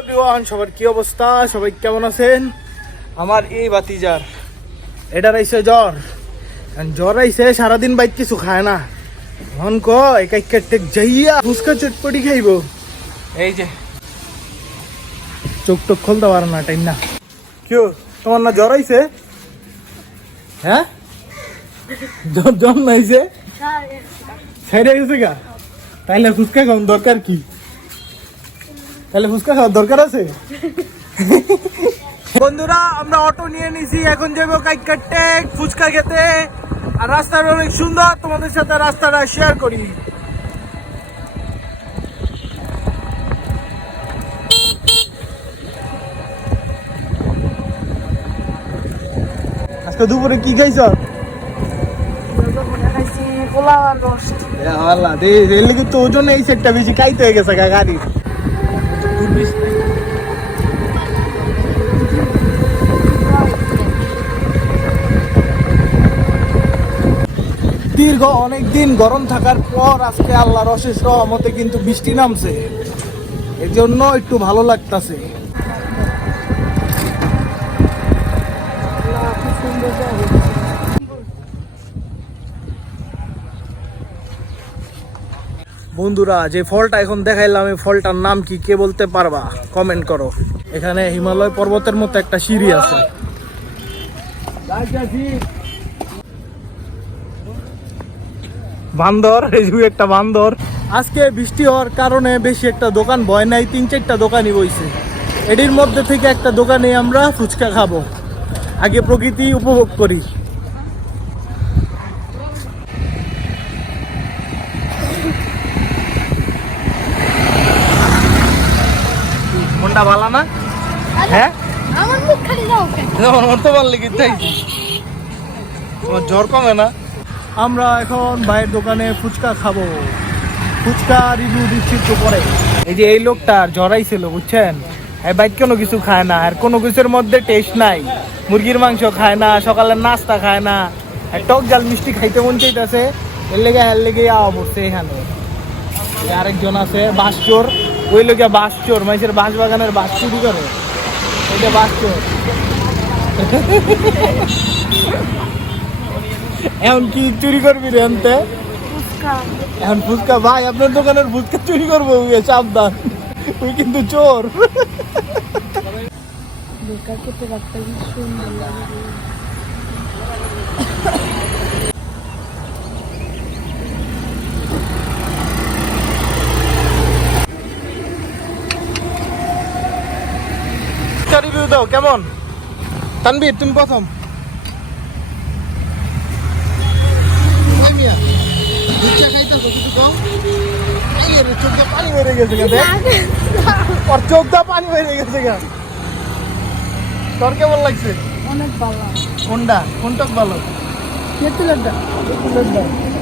Everyone সবার কি অবস্থা? সবাই কেমন আছেন? আমার এই বাতিজার এটা রাইছে জ্বর। জ্বর আইছে সারাদিন বাইক কিছু খায় না। মন ক একাই কেটে যাইয়া ফুচকা চটপটি খাইব। এই যে চোখ টোক খুলতে পারে না টাইম না। কেউ তোমার না জ্বর আইছে? হ্যাঁ? জ্বর জ্বর নাইছে ছেড়ে গেছে গা? তাইলে ফুচকা খাওয়ার দরকার কি? তাহলে ফুচকা খাওয়ার দরকার আছে? বন্ধুরা আমরা অটো নিয়ে নিছি এখন যাব কাইকাটে ফুচকা খেতে। আর রাস্তাটা অনেক সুন্দর তোমাদের সাথে রাস্তাটা শেয়ার করি। আজকে দুপুরে কি খাইছ? আল্লাহ দে রেলে কিন্তু ওজন এই সেটটা বেশি খাইতে হয়ে গেছে গা গাড়ি দীর্ঘ অনেক দিন গরম থাকার পর আজকে আল্লাহর অশেষ রহমতে কিন্তু বৃষ্টি নামছে। এর জন্য একটু ভালো লাগতাছে। বন্ধুরা, যে ফলটা এখন দেখাইলাম, এই ফলটার নাম কি, কে বলতে পারবা? কমেন্ট করো। এখানে হিমালয় পর্বতের মতো একটা সিঁড়ি আছে। বান্দর এই যে একটা বান্দর। আজকে বৃষ্টি হওয়ার কারণে বেশি একটা দোকান বয় নাই তিন চারটা দোকানই বইছে। এটির মধ্যে থেকে একটা দোকানে আমরা ফুচকা খাব। আগে প্রকৃতি উপভোগ করি। মনটা ভালো না? হ্যাঁ? আমার মুখ খালি যাও কেন মরতে পারলে কি তাই তোমার জ্বর কমে না? আমরা এখন ভাইয়ের দোকানে ফুচকা খাব। ফুচকা রিভিউ দিচ্ছি একটু পরে। এই যে এই লোকটা জ্বরাইছিল বুঝছেন? এই বাইক কোনো কিছু খায় না, আর কোনো কিছুর মধ্যে টেস্ট নাই। মুরগির মাংস খায় না, সকালের নাস্তা খায় না। টক জাল মিষ্টি খাইতে মন চাইতেছে, এর লেগে এর লেগে আওয়া পড়ছে এখানে। আরেকজন আছে, বাঁশচোর। ওই লোকে বাঁশচোর মানুষের বাঁশ বাগানের বাঁশ চুরি করে। ওইটা বাঁশচোর। এখন কি চুরি করবি রে ফুচকা। এখন ফুচকা ভাই আপনার দোকানের ফুচকা চুরি করব সাবধান। ওই কিন্তু চোর। বেকার খেতে রাখতে সুন্দর রিভিউ দাও কেমন? তানবীর তুমি প্রথম ওই মিয়া, ফুচকা খাইতাছো কিছু কম? আই রে, চোখ দিয়ে পানি বেরিয়ে গেছে ওর চোখ দিয়ে পানি বেরিয়ে গেছে তোর কেমন লাগছে অনেক ভালো কোনটা কোনটা ভালো তেঁতুলের দাম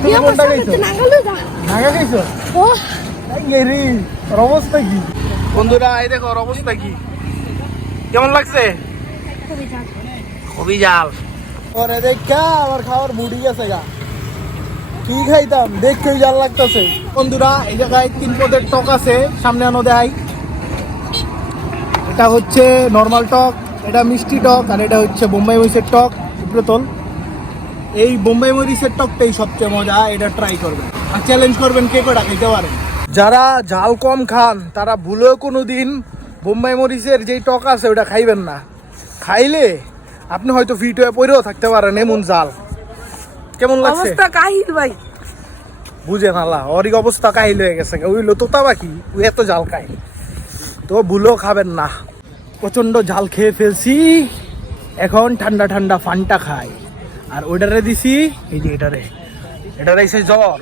তুমি কোনটা খাইছো নাগালে খাইছো ও এই ওর অবস্থা কি বন্ধুরা এই দেখো ওর অবস্থা কি? কেমন লাগছে? খুবই জাল ওরে দেখা আমার খাওয়ার মুড়ি গেছে গা। কি খাইতাম? দেখতেই জাল লাগতেছে। বন্ধুরা, এই জায়গায় তিন পদের টক আছে। সামনে আনো দেয়। এটা হচ্ছে নর্মাল টক, এটা মিষ্টি টক, আর এটা হচ্ছে বোম্বাই মরিচের টক। প্রতল এই বোম্বাই মরিচের টকটাই সবচেয়ে মজা, এটা ট্রাই করবেন। আর চ্যালেঞ্জ করবেন কে কটা খাইতে পারেন যারা ঝাল কম খান, তারা ভুলেও কোনো দিন বোম্বাই মরিচের যেই টক আছে, ওটা খাইবেন না। খাইলে আপনি হয়তো ফিট হয়ে পড়েও থাকতে পারেন এমন জাল কেমন লাগছে? অবস্থা কাহিল ভাই। বুঝে নালা অরিক অবস্থা কাহিল হয়ে গেছে। ওইলো তোতা পাখি ওই এত জাল খাই তো ভুলেও খাবেন না। প্রচণ্ড জাল খেয়ে ফেলছি এখন ঠান্ডা ঠান্ডা ফানটা খাই আর ওইটারে দিছি এই যে এটারে। এটারে এসে জ্বর।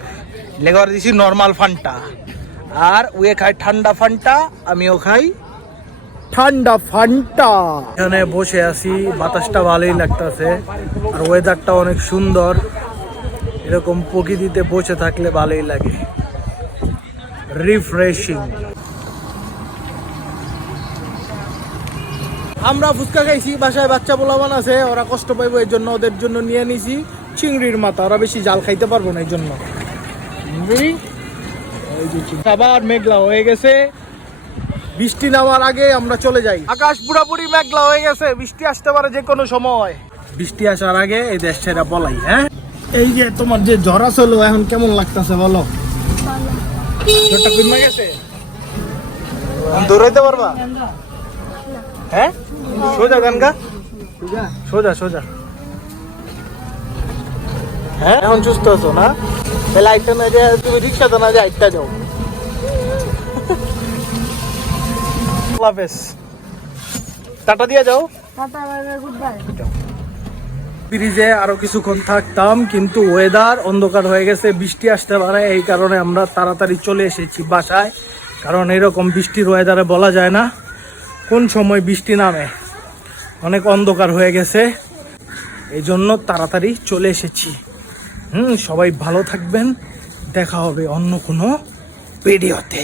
লেগার দিছি নর্মাল ফানটা। আর ওয়ে খাই ঠান্ডা ফানটা আমিও খাই ঠান্ডা ফান্টা। এখানে বসে আছি বাতাসটা ভালোই লাগতেছে। আর ওয়েদারটা অনেক সুন্দর। এরকম প্রকৃতিতে বসে থাকলে ভালোই লাগে। রিফ্রেশিং আমরা ফুচকা খাইছি, বাসায় বাচ্চা পোলাবান আছে, ওরা কষ্ট পাইবো এর জন্য ওদের জন্য নিয়ে নিছি। চিংড়ির মাথা, ওরা বেশি জাল খাইতে পারব না এই জন্য। আবার মেঘলা হয়ে গেছে। বৃষ্টি নামার আগে আমরা চলে যাই। আকাশ পুরাপুরি মেঘলা হয়ে গেছে, বৃষ্টি আসতে পারে যে কোনো সময়। বৃষ্টি আসার আগে এই দেশ ছেড়া বলাই হ্যাঁ? এই যে তোমার যে ঝরা ছিল এখন কেমন লাগতেছে বলো? জ্বরটা কমে গেছে? দৌড়াইতে পারবা? হ্যাঁ? সোজা গানগা সোজা? সোজা হ্যাঁ? এখন সুস্থ আছো না? তাহলে আইটা না যে তুমি রিক্সাতে না যে আইটা যাও। আল্লাহ হাফেজ। টাটা দিয়ে যাও। Tata goodbye. ব্রিজে আরও কিছুক্ষণ থাকতাম, কিন্তু ওয়েদার অন্ধকার হয়ে গেছে, বৃষ্টি আসতে পারে, এই কারণে আমরা তাড়াতাড়ি চলে এসেছি বাসায়, কারণ এরকম বৃষ্টির ওয়েদারে বলা যায় না, কোন সময় বৃষ্টি নামে। অনেক অন্ধকার হয়ে গেছে এই জন্য তাড়াতাড়ি চলে এসেছি। হুম, সবাই ভালো থাকবেন, দেখা হবে অন্য কোনো ভিডিওতে